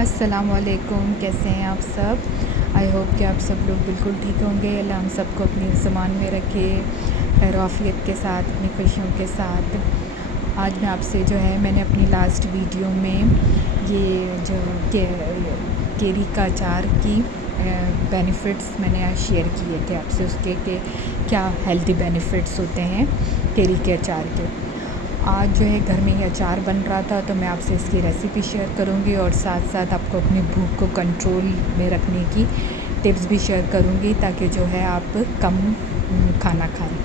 अस्सलामुअलैकुम, कैसे हैं आप सब। आई होप कि आप सब लोग बिल्कुल ठीक होंगे। अल्लाह हम सबको अपनी ज़बान में रखे, खैर आफ़ियत के साथ, अपनी खुशियों के साथ। आज मैं आपसे जो है मैंने अपनी लास्ट वीडियो में ये जो केरी का अचार की बेनिफ़िट्स मैंने आज शेयर किए थे आपसे, उसके कि क्या हेल्दी बेनिफ़िट्स होते हैं केरी के अचार के। आज जो है घर में ये अचार बन रहा था तो मैं आपसे इसकी रेसिपी शेयर करूंगी और साथ साथ आपको अपनी भूख को कंट्रोल में रखने की टिप्स भी शेयर करूंगी, ताकि जो है आप कम खाना खाएं।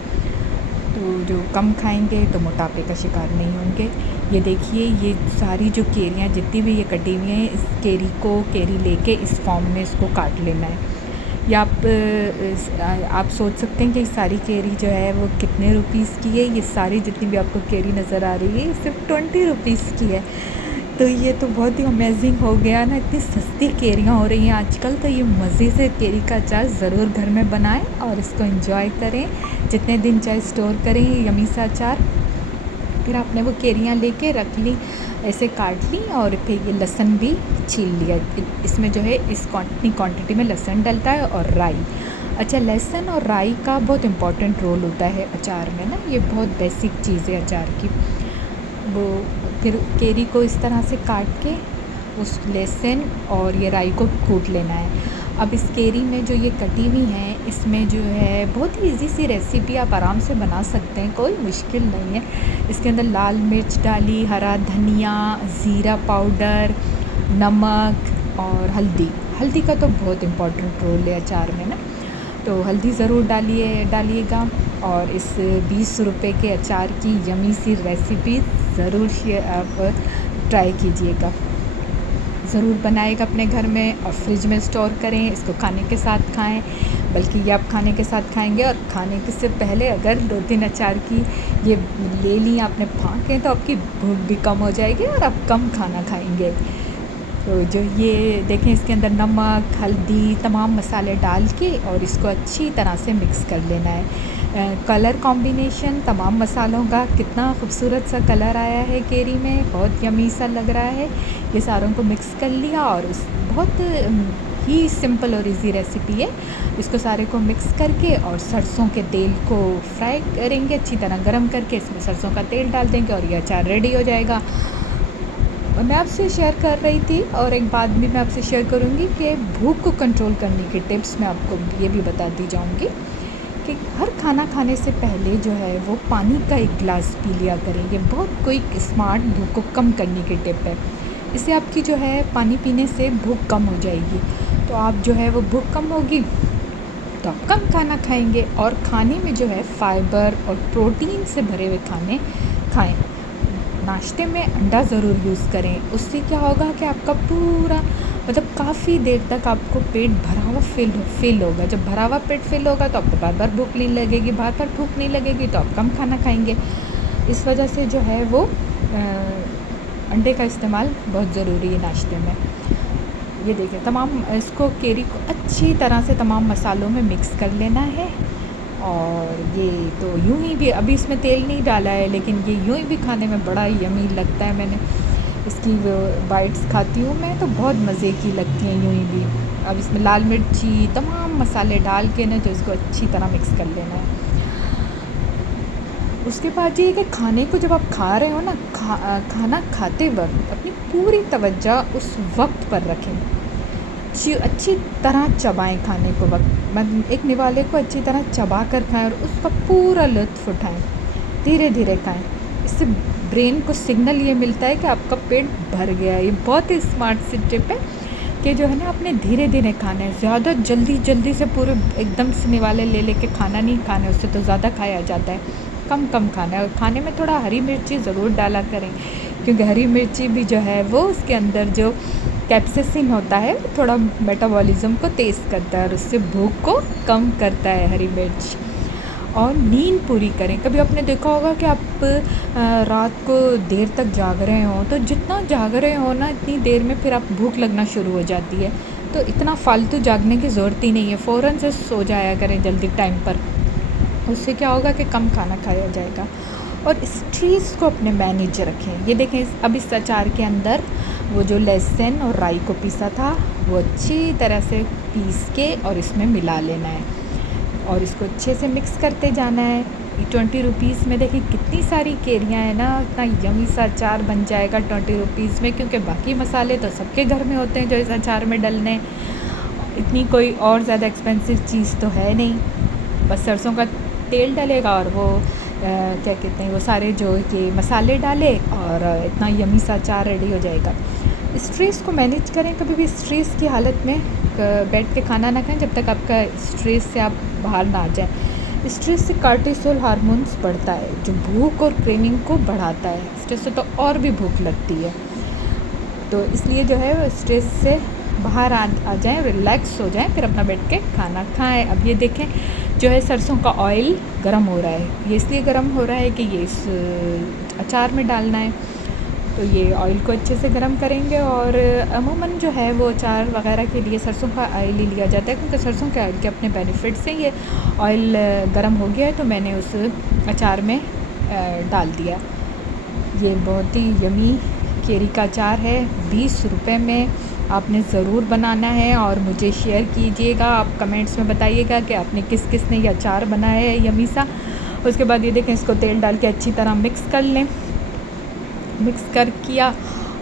तो जो कम खाएंगे तो मोटापे का शिकार नहीं होंगे। ये देखिए, ये सारी जो केरियाँ जितनी भी ये कटी हुई हैं, इस केरी लेके इस फॉर्म में इसको काट लेना है। या आप सोच सकते हैं कि सारी केरी जो है वो कितने रुपीस की है। ये सारी जितनी भी आपको केरी नज़र आ रही है सिर्फ 20 रुपीस की है। तो ये तो बहुत ही अमेजिंग हो गया ना, इतनी सस्ती केरियाँ हो रही हैं आजकल। तो ये मज़े से केरी का अचार ज़रूर घर में बनाएं और इसको एंजॉय करें, जितने दिन चाहे स्टोर करें ये यमी सा अचार। फिर आपने वो केरियाँ लेके रख ली, ऐसे काट ली, और फिर ये लहसुन भी छील लिया। इसमें जो है इतनी क्वांटिटी में लहसुन डलता है और राई। अच्छा, लहसुन और राई का बहुत इम्पॉर्टेंट रोल होता है अचार में ना, ये बहुत बेसिक चीज़ है अचार की। वो फिर केरी को इस तरह से काट के उस लहसुन और ये राई को कूट लेना है। अब इस केरी में जो ये कटी हुई हैं, इसमें जो है बहुत ही इजी सी रेसिपी, आप आराम से बना सकते हैं, कोई मुश्किल नहीं है। इसके अंदर लाल मिर्च डाली, हरा धनिया, ज़ीरा पाउडर, नमक और हल्दी का तो बहुत इम्पोर्टेंट रोल है अचार में ना, तो हल्दी ज़रूर डालिएगा। और इस 20 रुपए के अचार की यमी सी रेसिपी ज़रूर आप ट्राई कीजिएगा, ज़रूर बनाएगा अपने घर में और फ्रिज में स्टोर करें। इसको खाने के साथ खाएं, बल्कि ये आप खाने के साथ खाएंगे और खाने के से पहले अगर 2-3 अचार की ये ले ली आपने फाँकें तो आपकी भूख भी कम हो जाएगी और आप कम खाना खाएंगे। तो जो ये देखें, इसके अंदर नमक, हल्दी, तमाम मसाले डाल के और इसको अच्छी तरह से मिक्स कर लेना है। कलर कॉम्बिनेशन तमाम मसालों का कितना खूबसूरत सा कलर आया है केरी में, बहुत यमी सा लग रहा है। ये सारों को मिक्स कर लिया और बहुत ही सिंपल और इजी रेसिपी है। इसको सारे को मिक्स करके और सरसों के तेल को फ्राई करेंगे, अच्छी तरह गरम करके इसमें सरसों का तेल डाल देंगे और ये अचार रेडी हो जाएगा। मैं आपसे शेयर कर रही थी और एक बात भी मैं आपसे शेयर करूंगी कि भूख को कंट्रोल करने के टिप्स मैं आपको ये भी बताती जाऊंगी कि हर खाना खाने से पहले जो है वो पानी का एक गिलास पी लिया करें। ये बहुत क्विक स्मार्ट भूख को कम करने की टिप है। इससे आपकी जो है पानी पीने से भूख कम हो जाएगी, तो आप जो है वो भूख कम होगी तो आप कम खाना खाएंगे और खाने में जो है फाइबर और प्रोटीन से भरे हुए खाने खाएं। नाश्ते में अंडा ज़रूर यूज़ करें, उससे क्या होगा कि आपका पूरा काफ़ी देर तक आपको पेट भरा हुआ फील होगा। जब भरा हुआ पेट फील होगा तो आपको बार बार भूख नहीं लगेगी, बार बार भूख नहीं लगेगी तो आप कम खाना खाएंगे। इस वजह से जो है वो अंडे का इस्तेमाल बहुत ज़रूरी है नाश्ते में। ये देखिए, तमाम इसको केरी को अच्छी तरह से तमाम मसालों में मिक्स कर लेना है। और ये तो यूं ही भी, अभी इसमें तेल नहीं डाला है, लेकिन ये यूं ही भी खाने में बड़ा यमी लगता है। मैंने इसकी बाइट्स खाती हूँ मैं तो बहुत मज़े की लगती हैं यूं ही भी। अब इसमें लाल मिर्ची तमाम मसाले डाल के ना, तो इसको अच्छी तरह मिक्स कर लेना है। उसके बाद ये कि खाने को जब आप खा रहे हो ना, खाना खाते वक्त अपनी पूरी तवज्जो उस वक्त पर रखें, अच्छी तरह चबाएं खाने को वक्त, एक निवाले को अच्छी तरह चबा कर खाएं और उसका पूरा लुत्फ़ उठाएं, धीरे धीरे खाएं। इससे ब्रेन को सिग्नल ये मिलता है कि आपका पेट भर गया। ये बहुत ही स्मार्ट सी टिप है कि जो है ना, आपने धीरे धीरे खाना है, ज़्यादा जल्दी से पूरे एकदम से निवाले ले लेके खाना नहीं खाना है, उससे तो ज़्यादा खाया जाता है। कम खाना है और खाने में थोड़ा हरी मिर्ची ज़रूर डाला करें, क्योंकि हरी मिर्ची भी जो है वो उसके अंदर जो कैप्सिसिन होता है वो थोड़ा मेटाबॉलिज्म को तेज़ करता है और उससे भूख को कम करता है हरी मिर्च। और नींद पूरी करें। कभी आपने देखा होगा कि आप रात को देर तक जाग रहे हो, तो जितना जाग रहे हो ना इतनी देर में फिर आप भूख लगना शुरू हो जाती है। तो इतना फालतू जागने की ज़रूरत ही नहीं है, फ़ौरन से सो जाया करें जल्दी टाइम पर। उससे क्या होगा कि कम खाना खाया जाएगा। और स्ट्रेस को अपने मैनेज रखें। ये देखें, अब इस अचार के अंदर वो जो लहसुन और राई को पीसा था वो अच्छी तरह से पीस के और इसमें मिला लेना है और इसको अच्छे से मिक्स करते जाना है। 20 रुपीज़ में देखिए कितनी सारी केरियाँ हैं ना, इतना यमी सा अचार बन जाएगा 20 रुपीज़ में, क्योंकि बाकी मसाले तो सबके घर में होते हैं जो इस अचार में डलने। इतनी कोई और ज़्यादा एक्सपेंसिव चीज़ तो है नहीं, बस सरसों का तेल डलेगा और वो क्या कहते हैं वो सारे जो ये मसाले डाले और इतना यमी सा अचार रेडी हो जाएगा। स्ट्रेस को मैनेज करें, कभी भी स्ट्रेस की हालत में बैठ के खाना ना खाएं जब तक आपका स्ट्रेस से आप बाहर ना आ जाए। स्ट्रेस से कार्टिसोल हार्मोन्स बढ़ता है जो भूख और क्रेविंग को बढ़ाता है। स्ट्रेस से तो और भी भूख लगती है, तो इसलिए जो है स्ट्रेस से बाहर आ जाएं, रिलैक्स हो जाएं, फिर अपना बैठ के खाना खाएं। अब ये देखें जो है सरसों का ऑयल गर्म हो रहा है, ये इसलिए गर्म हो रहा है कि ये इस अचार में डालना है, तो ये ऑयल को अच्छे से गर्म करेंगे। और अमूमन जो है वो अचार वगैरह के लिए सरसों का ऑयल ही लिया जाता है, क्योंकि सरसों के ऑयल के अपने बेनिफिट्स हैं। ये ऑयल गर्म हो गया है तो मैंने उस अचार में डाल दिया। ये बहुत ही यमी केरी का अचार है, 20 रुपये में आपने ज़रूर बनाना है और मुझे शेयर कीजिएगा। आप कमेंट्स में बताइएगा कि आपने किस किस ने ये अचार बनाया है यमी सा। उसके बाद ये देखें, इसको तेल डाल के अच्छी तरह मिक्स कर लें, मिक्स कर किया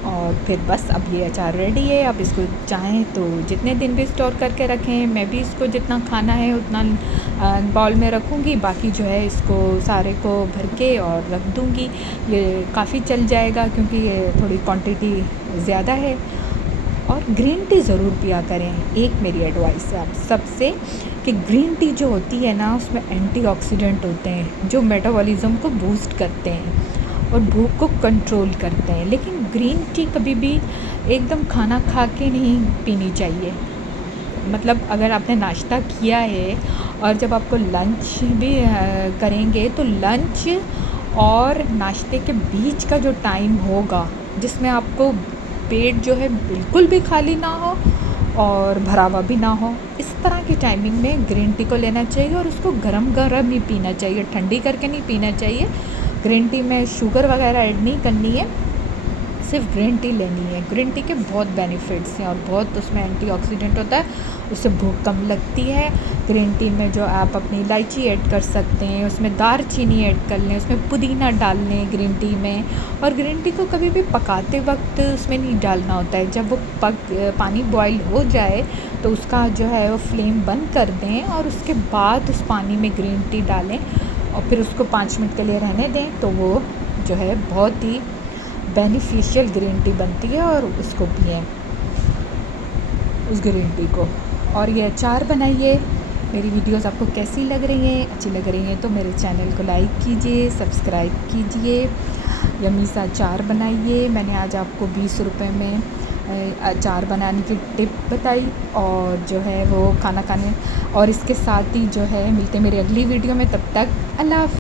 और फिर बस अब ये अचार रेडी है। आप इसको चाहें तो जितने दिन भी स्टोर करके रखें, मैं भी इसको जितना खाना है उतना बाउल में रखूँगी, बाकी जो है इसको सारे को भर के और रख दूँगी। ये काफ़ी चल जाएगा क्योंकि ये थोड़ी क्वांटिटी ज़्यादा है। और ग्रीन टी ज़रूर पिया करें। एक मेरी एडवाइस है आप सबसे कि ग्रीन टी जो होती है ना उसमें एंटीऑक्सीडेंट होते हैं जो मेटाबॉलिज्म को बूस्ट करते हैं और भूख को कंट्रोल करते हैं। लेकिन ग्रीन टी कभी भी एकदम खाना खा के नहीं पीनी चाहिए। मतलब अगर आपने नाश्ता किया है और जब आपको लंच भी करेंगे तो लंच और नाश्ते के बीच का जो टाइम होगा जिसमें आपको पेट जो है बिल्कुल भी खाली ना हो और भरा हुआ भी ना हो, इस तरह की टाइमिंग में ग्रीन टी को लेना चाहिए और उसको गरम गरम ही पीना चाहिए, ठंडी करके नहीं पीना चाहिए। ग्रीन टी में शुगर वगैरह ऐड नहीं करनी है, सिर्फ ग्रीन टी लेनी है। ग्रीन टी के बहुत बेनिफिट्स हैं और बहुत उसमें एंटीऑक्सीडेंट होता है, उससे भूख कम लगती है। ग्रीन टी में जो आप अपनी इलायची ऐड कर सकते हैं, उसमें दालचीनी ऐड कर लें, उसमें पुदीना डाल लें ग्रीन टी में। और ग्रीन टी को कभी भी पकाते वक्त उसमें नहीं डालना होता है, जब वो पानी बॉयल हो जाए तो उसका जो है वो फ्लेम बंद कर दें और उसके बाद उस पानी में ग्रीन टी डालें और फिर उसको 5 मिनट के लिए रहने दें, तो वो जो है बहुत ही बेनिफिशियल ग्रीन टी बनती है और उसको पिएं उस ग्रीन टी को। और ये अचार बनाइए। मेरी वीडियोस आपको कैसी लग रही हैं? अच्छी लग रही हैं तो मेरे चैनल को लाइक कीजिए, सब्सक्राइब कीजिए, यम्मी सा अचार बनाइए। मैंने आज आपको 20 रुपये में अचार बनाने की टिप बताई और जो है वो खाना खाने और इसके साथ ही जो है मिलते मेरी अगली वीडियो में। तब तक अल्लाह हाफ़िज़।